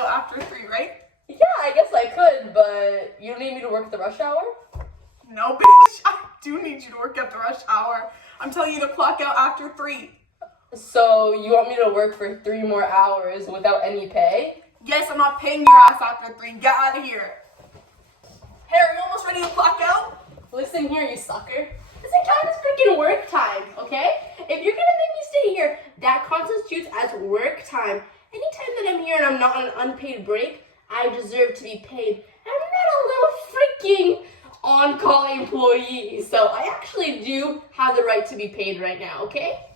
out after 3, right? Yeah, I guess I could, but you don't need me to work the rush hour? No, bitch. I do need you to work at the rush hour. I'm telling you to clock out after 3. So you want me to work for 3 more hours without any pay? Yes, I'm not paying your ass after 3. Get out of here. Hey, are you almost ready to clock out? Listen here, you sucker. Listen, time is freaking work time, okay? If you're gonna make me stay here, that constitutes as work time. Anytime that I'm here and I'm not on an unpaid break, I deserve to be paid. I'm not a little freaking on-call employee, so I actually do have the right to be paid right now, okay?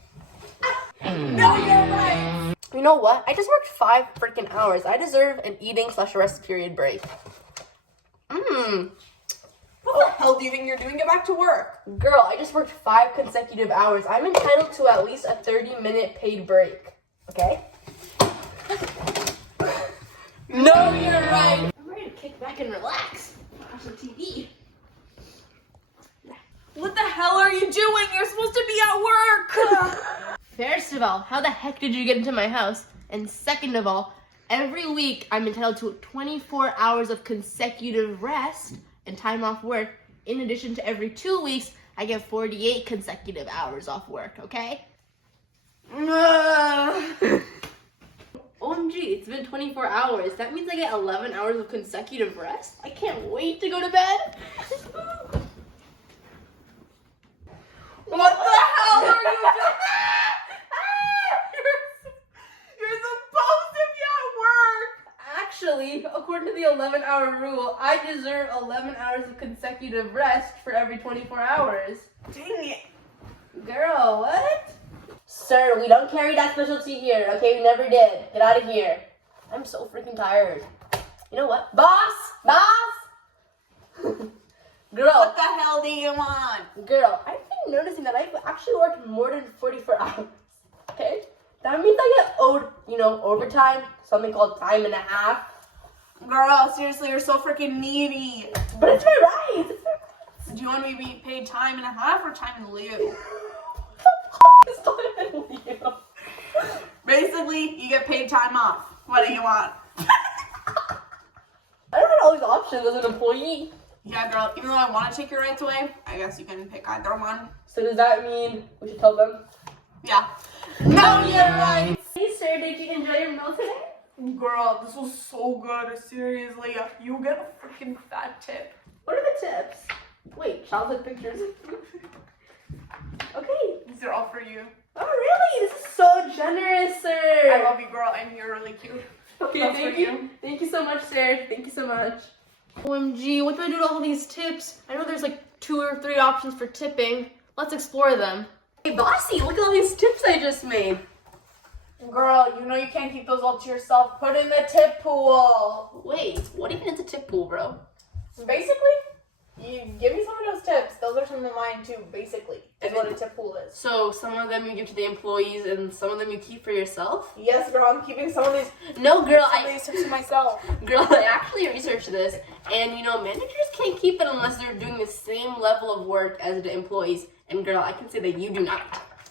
No, you're right. You know what? I just worked 5 freaking hours. I deserve an eating/rest period break. What the hell do you think you're doing? Get back to work. Girl, I just worked 5 consecutive hours. I'm entitled to at least a 30-minute paid break. Okay? No, you're right. I'm ready to kick back and relax. Watch some TV. What the hell are you doing? You're supposed to be at work. First of all, how the heck did you get into my house? And second of all, every week I'm entitled to 24 hours of consecutive rest and time off work. In addition to every 2 weeks, I get 48 consecutive hours off work, okay? OMG, it's been 24 hours. That means I get 11 hours of consecutive rest. I can't wait to go to bed. What the hell are you doing? You're supposed to be at work. Actually, according to the 11-hour rule, I deserve 11 hours of consecutive rest for every 24 hours. Dang it. Girl, what? Sir, we don't carry that specialty here, okay? We never did. Get out of here. I'm so freaking tired. You know what? Boss! Girl, What the hell do you want? girl, I've been noticing that I've actually worked more than 44 hours, okay? That means I get owed, overtime, something called time and a half. Girl, seriously, you're so freaking needy. But it's my right. Do you want me to be paid time and a half or time in lieu? It's not even you. Basically, you get paid time off. What do you want? I don't have all these options as an employee. Yeah, girl, even though I want to take your rights away, I guess you can pick either one. So does that mean we should tell them? Yeah. No, you're right. Hey sir, did you enjoy your meal today? Girl, this was so good. Seriously, you get a freaking fat tip. What are the tips? Wait, childhood pictures. Okay. These are all for you. Oh really? This is so generous, sir. I love you, girl, and you're really cute. Okay, That's thank for you. Thank you so much, sir. Thank you so much. OMG, what do I do to all these tips? I know there's like 2 or 3 options for tipping. Let's explore them. Hey, bossy, look at all these tips I just made. Girl, you know you can't keep those all to yourself. Put in the tip pool. Wait, what even is a tip pool, bro? So basically, you give me some of those tips. Those are some of mine too, basically, is what a tip pool is. So some of them you give to the employees and some of them you keep for yourself? Yes, girl, I'm keeping some of these No, girl, tips to myself. Girl, I actually researched this, and managers can't keep it unless they're doing the same level of work as the employees. And girl, I can say that you do not.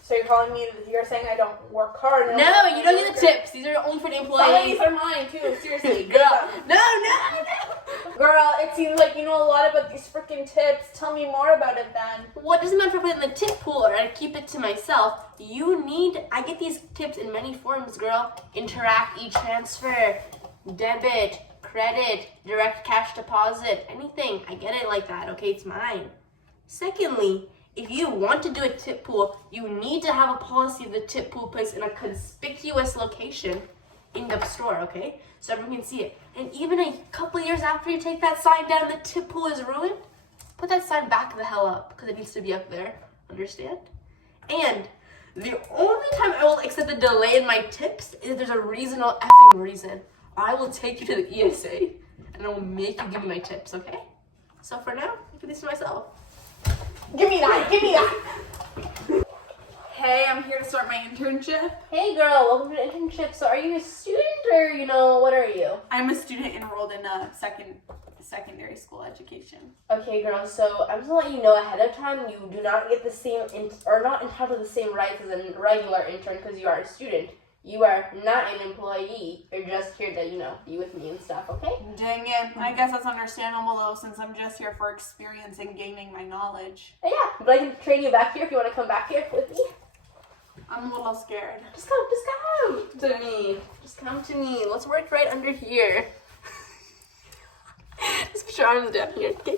So you're saying I don't work hard? No, you don't get the tips. These are only for the Some of employees. these are mine too, seriously. Girl, no. Girl, it seems like you know a lot about these freaking tips. Tell me more about it then. What doesn't matter if I put it in the tip pool or I keep it to myself. I get these tips in many forms, girl. Interact, e-transfer, debit, credit, direct cash deposit, anything. I get it like that, okay? It's mine. Secondly, if you want to do a tip pool, you need to have a policy of the tip pool placed in a conspicuous location in the store, okay? So everyone can see it. And even a couple years after you take that sign down and the tip pool is ruined, put that sign back the hell up because it needs to be up there. Understand? And the only time I will accept a delay in my tips is if there's a reasonable effing reason. I will take you to the ESA and I will make you give me my tips, okay? So for now, I give these to myself. Give me that. Hey, I'm here to start my internship. Hey girl, welcome to the internship. So are you a student or, what are you? I'm a student enrolled in a secondary school education. Okay girl, so I'm just gonna let you know ahead of time, you do not get the same, or not entitled to the same rights as a regular intern because you are a student. You are not an employee. You're just here to, be with me and stuff, okay? Dang it. I guess that's understandable though, since I'm just here for experience and gaining my knowledge. Yeah, but I can train you back here if you want to come back here with me. I'm a little scared. Just come to me. Just come to me. Let's work right under here. Just put your arms down here, okay?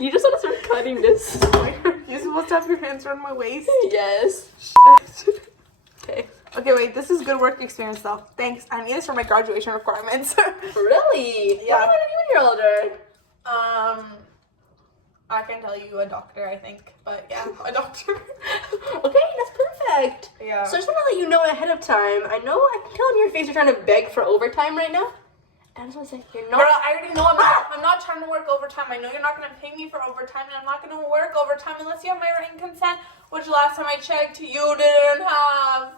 You just want to start cutting this. You're supposed to have your hands around my waist? Yes. Okay. Okay, wait, this is good work experience though. Thanks. I need this for my graduation requirements. Really? Yeah. What about you when you're older? I can tell you a doctor, I think. But yeah, a doctor. Okay, that's perfect. Yeah. So I just want to let you know ahead of time. I know I can tell in your face you're trying to beg for overtime right now. And I just want to say, you're not. Girl, I already know I'm not trying to work overtime. I know you're not going to pay me for overtime, and I'm not going to work overtime unless you have my written consent, which last time I checked, you didn't have.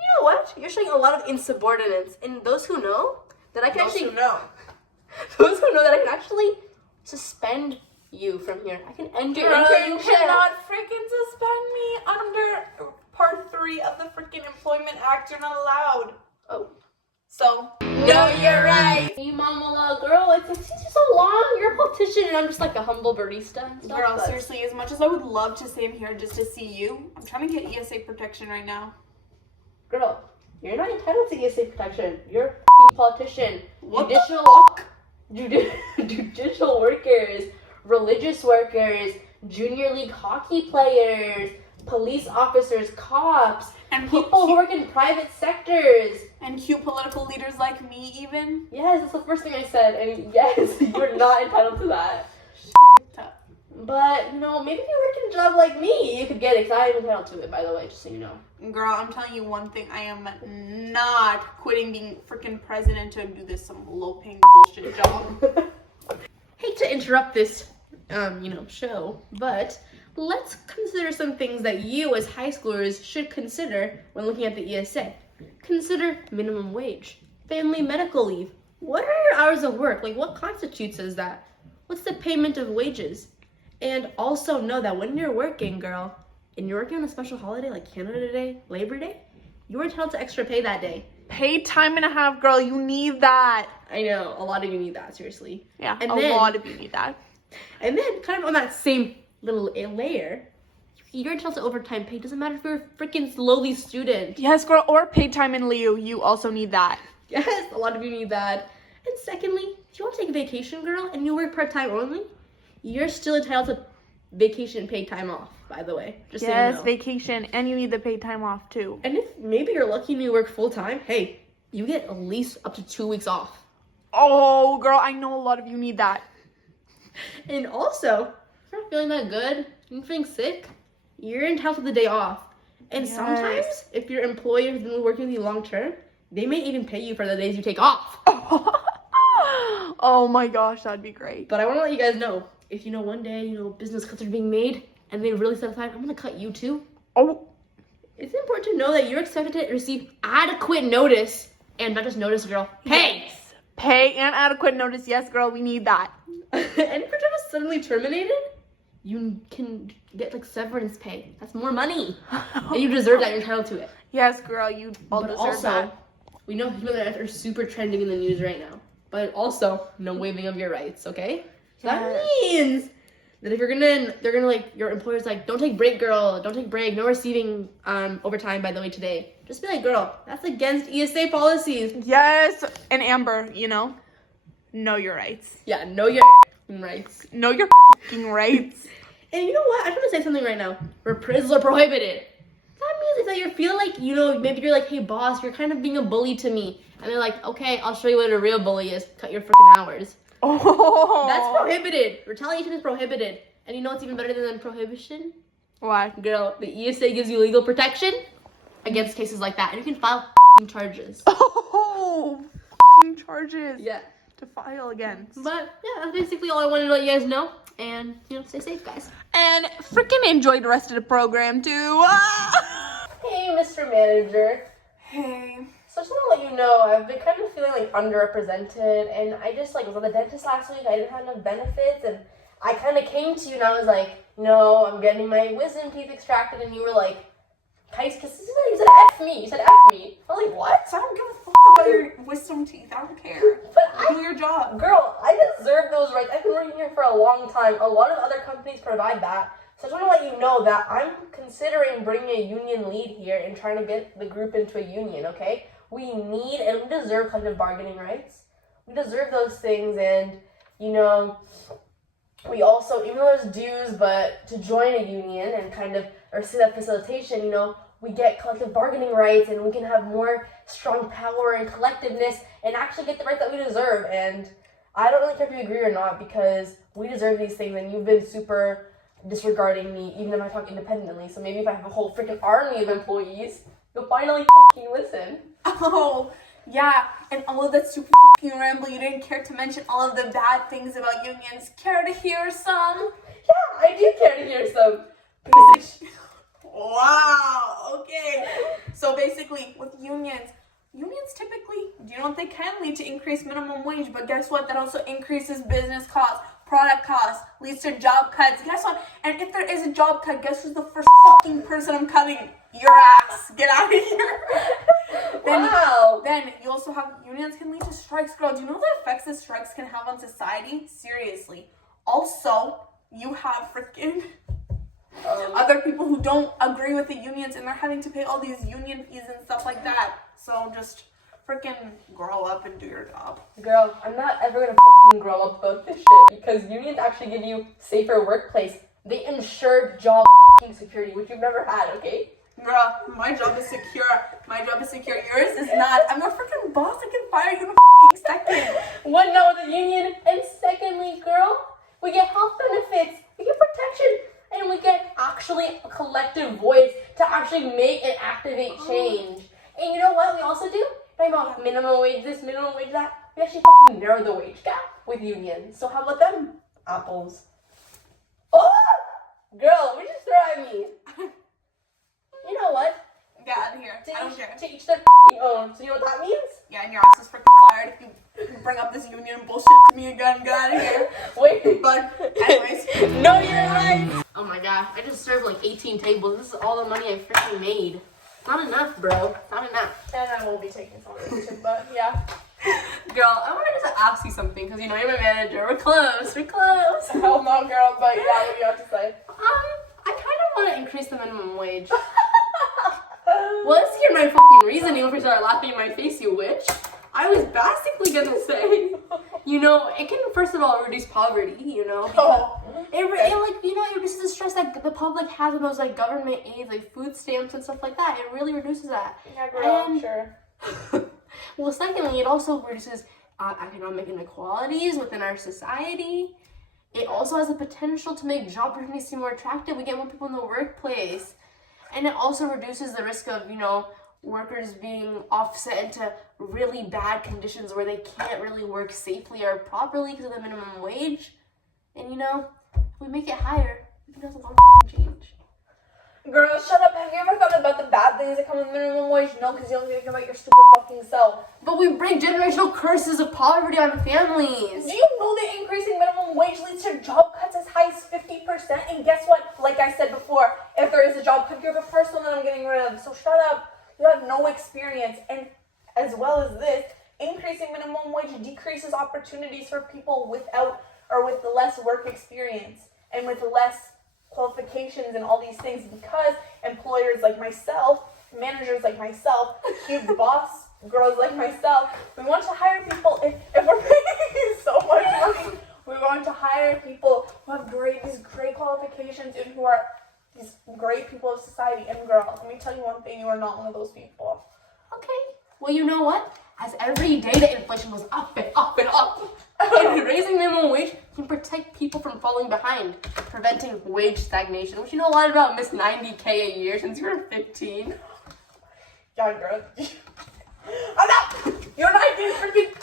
You know what? You're showing a lot of insubordinance. And those who know that I can Those actually who know. those who know that I can actually suspend you from here. I can end your Girl, you internship. cannot freaking suspend me under Part 3 of the freaking Employment Act. You're not allowed. Oh. So, no, you're right. Hey, mama, girl, it's since you're so long. You're a politician, and I'm just like a humble barista and stuff. Girl, but- seriously, as much as I would love to stay in here just to see you, I'm trying to get ESA protection right now. Girl, you're not entitled to ESA protection. You're a politician. What Judicial, judicial workers, religious workers, junior league hockey players, police officers, cops, And people who work in private sectors. And cute political leaders like me, even. Yes, that's the first thing I said. And yes, you're not entitled to that. But, maybe if you work in a job like me, you could get it. Because I am entitled to it, by the way, just so you know. Girl, I'm telling you one thing. I am not quitting being freaking president to do this some low-paying bullshit job. Hate to interrupt this, show, but let's consider some things that you as high schoolers should consider when looking at the ESA. Consider minimum wage, family medical leave. What are your hours of work? Like, what constitutes as that? What's the payment of wages? And also know that when you're working, girl, and you're working on a special holiday like Canada Day, Labor Day, you're entitled to extra pay that day. Paid time and a half, girl. You need that. I know, a lot of you need that, seriously. Yeah, And a then- lot of you need that. And then, kind of on that same little layer, you're entitled to overtime pay. Doesn't matter if you're a freaking lowly student. Yes, girl, or paid time in lieu. You also need that. Yes, a lot of you need that. And secondly, if you want to take a vacation, girl, and you work part-time only, you're still entitled to vacation paid time off, by the way. Just so you know. Vacation, and you need the paid time off too. And if maybe you're lucky and you work full-time, hey, you get at least up to 2 weeks off. Oh, girl, I know a lot of you need that. And also, if you're not feeling that good, you're feeling sick, you're entitled to the day off. And Yes. sometimes, if your employer has been working with you long-term, they may even pay you for the days you take off. Oh my gosh, that'd be great. But I want to let you guys know, if one day, business cuts are being made, and they really set aside, I'm going to cut you too. Oh, It's important to know that you're expected to receive adequate notice, and not just notice, girl. Hey! yes. Pay and adequate notice. Yes, girl, we need that. And if your job is suddenly terminated, you can get like severance pay. That's more money. And you deserve that. You're entitled to it. Yes, girl, you all But deserve also, that. we know people that are super trending in the news right now. But also, no waiving of your rights, okay? So that Yes. means that if they're gonna like, your employer's like, don't take break, girl. Don't take break. No receiving overtime, by the way, today. Just be like, girl, that's against ESA policies. Yes, and Amber, know your rights. Yeah, know your rights. Know your fucking rights. And you know what? I just want to say something right now. Reprisals are prohibited. That means that you're feeling like, maybe you're like, hey, boss, you're kind of being a bully to me. And they're like, okay, I'll show you what a real bully is. Cut your freaking hours. Oh. That's prohibited. Retaliation is prohibited. And you know what's even better than prohibition? What? Girl, the ESA gives you legal protection against cases like that. And you can file charges. Oh, charges Yeah. to file against. But, yeah, that's basically all I wanted to let you guys know. And, stay safe, guys. And freaking enjoy the rest of the program, too. Hey, Mr. Manager. Hey. So I just want to let you know, I've been kind of feeling like underrepresented, and I just was at the dentist last week. I didn't have enough benefits, and I kind of came to you and I was like, no, I'm getting my wisdom teeth extracted, and you were like, Kais, you said F me. You said F me. I was like, what? So I don't give a fuck about your wisdom teeth. I don't care. But Do your job. Girl, I deserve those rights. I've been working here for a long time. A lot of other companies provide that. So I just want to let you know that I'm considering bringing a union lead here and trying to get the group into a union, okay? We need and we deserve collective bargaining rights. We deserve those things, and, you know, we also, even though there's dues, but to join a union and kind of, or see that facilitation, you know, we get collective bargaining rights and we can have more strong power and collectiveness and actually get the rights that we deserve. And I don't really care if you agree or not, because we deserve these things, and you've been super disregarding me, even if I talk independently. So maybe if I have a whole freaking army of employees, you'll finally fucking listen. Oh, yeah, and all of that super fucking ramble, you didn't care to mention all of the bad things about unions. Care to hear some? Yeah, I do care to hear some. Basic. Wow, okay. So basically, with unions typically, you know, they can lead to increased minimum wage, but guess what? That also increases business costs, product costs, leads to job cuts. Guess what? And if there is a job cut, guess who's the first fucking person I'm cutting? Your ass. Get out of here. Wow. Then you also have unions can lead to strikes, girl. Do you know the effects that strikes can have on society? Seriously. Also, you have freaking other people who don't agree with the unions, and they're having to pay all these union fees and stuff like that. So just freaking grow up and do your job. Girl, I'm not ever gonna fucking grow up about this shit, because unions actually give you safer workplace. They ensure job fucking security, which you've never had, okay? Girl, my job is secure. My job is secure. Yours is not. I'm a freaking boss. I can fire you in a fucking second. One, not with a union, and secondly, girl, we get health benefits, we get protection, and we get actually a collective voice to actually make and activate change. And you know what we also do? Talking about minimum wage this, minimum wage that, we actually fucking narrow the wage gap with unions. So how about them apples? Oh! Girl, we just throw at me. You know what? Get out of here. I don't care. To each their f***ing own. So you know what that means? Yeah, and your ass is freaking fired if you bring up this union bullshit to me again. Get out of here. Wait. But anyways. No, you're right. Oh my gosh, I just served like 18 tables. This is all the money I freaking made. Not enough, bro. Not enough. And I will be taking some of this, but yeah. Girl, I wanted to ask you something, because you know you're my manager. We're close. Hell no, girl, but yeah, what do you have to say? I kind of want to increase the minimum wage. Well, let's hear my fucking reasoning before you start laughing in my face, you witch. I was basically gonna say, you know, it can first of all reduce poverty, you know, because it reduces the stress that the public has with those like government aids, like food stamps and stuff like that. It really reduces that. Yeah, girl, And, sure. well, secondly, it also reduces economic inequalities within our society. It also has the potential to make job opportunities seem more attractive. We get more people in the workplace. And it also reduces the risk of, you know, workers being offset into really bad conditions where they can't really work safely or properly because of the minimum wage. And, you know, if we make it higher, we can have a lot of change. Girl, shut up. Have you ever thought about the bad things that come with minimum wage? No, because you don't think about your stupid fucking self. But we bring generational curses of poverty on families. Do you know that increasing minimum wage leads to job cuts as high as 50%? And guess what? Like I said before, if there is a job cut, you're the first one that I'm getting rid of. So shut up. You have no experience. And as well as this, increasing minimum wage decreases opportunities for people without or with less work experience and with less qualifications and all these things, because employers like myself, managers like myself, cute boss girls like myself, we want to hire people if we're paying so much money. We want to hire people who have these great qualifications and who are these great people of society. And girl, let me tell you one thing, you are not one of those people. Okay. Well, you know what? As every day the inflation goes up and up and up, and raising minimum wage can protect people from falling behind, preventing wage stagnation, which you know a lot about, Miss 90K a year since you were 15. Yeah, girl. I'm not. You're not getting freaking.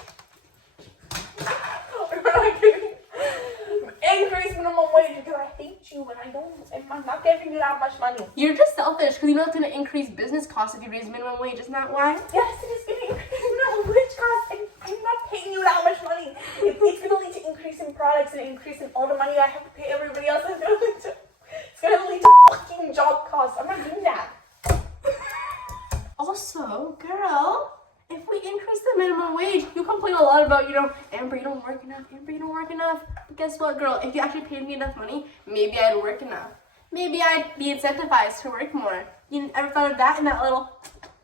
You're not getting increase minimum wage because I hate you and I'm not giving you that much money. You're just selfish because you know it's going to increase business costs if you raise minimum wage. Isn't that why? Yes, it is going to increase minimum wage costs, and I'm not paying you that much money. It's going to lead to increase in products and increase in all the money I have to pay everybody else. It's going to lead to fucking job costs. I'm not doing that. Also, girl, if we increase the minimum wage, you complain a lot about, Amber, you don't work enough. Amber, you don't work enough. But guess what, girl? If you actually paid me enough money, maybe I'd work enough. Maybe I'd be incentivized to work more. You ever thought of that in that little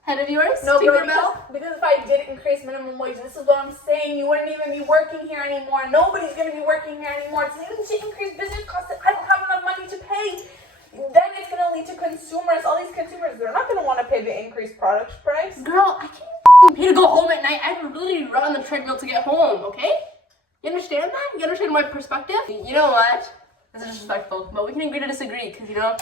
head of yours? No, girl, Tinkerbell? because if I did increase minimum wage, this is what I'm saying, you wouldn't even be working here anymore. Nobody's going to be working here anymore. It's going to increase business costs that I don't have enough money to pay. Then it's going to lead to consumers. All these consumers, they're not going to want to pay the increased product price. Girl, I can't pay to go home at night. I have to really run on the treadmill to get home, okay? You understand that? You understand my perspective? You know what? This is disrespectful, but we can agree to disagree, because,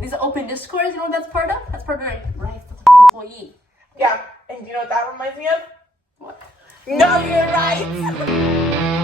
these open discourse, you know what that's part of? That's part of our rights as an employee. Yeah, and you know what that reminds me of? What? Know your rights!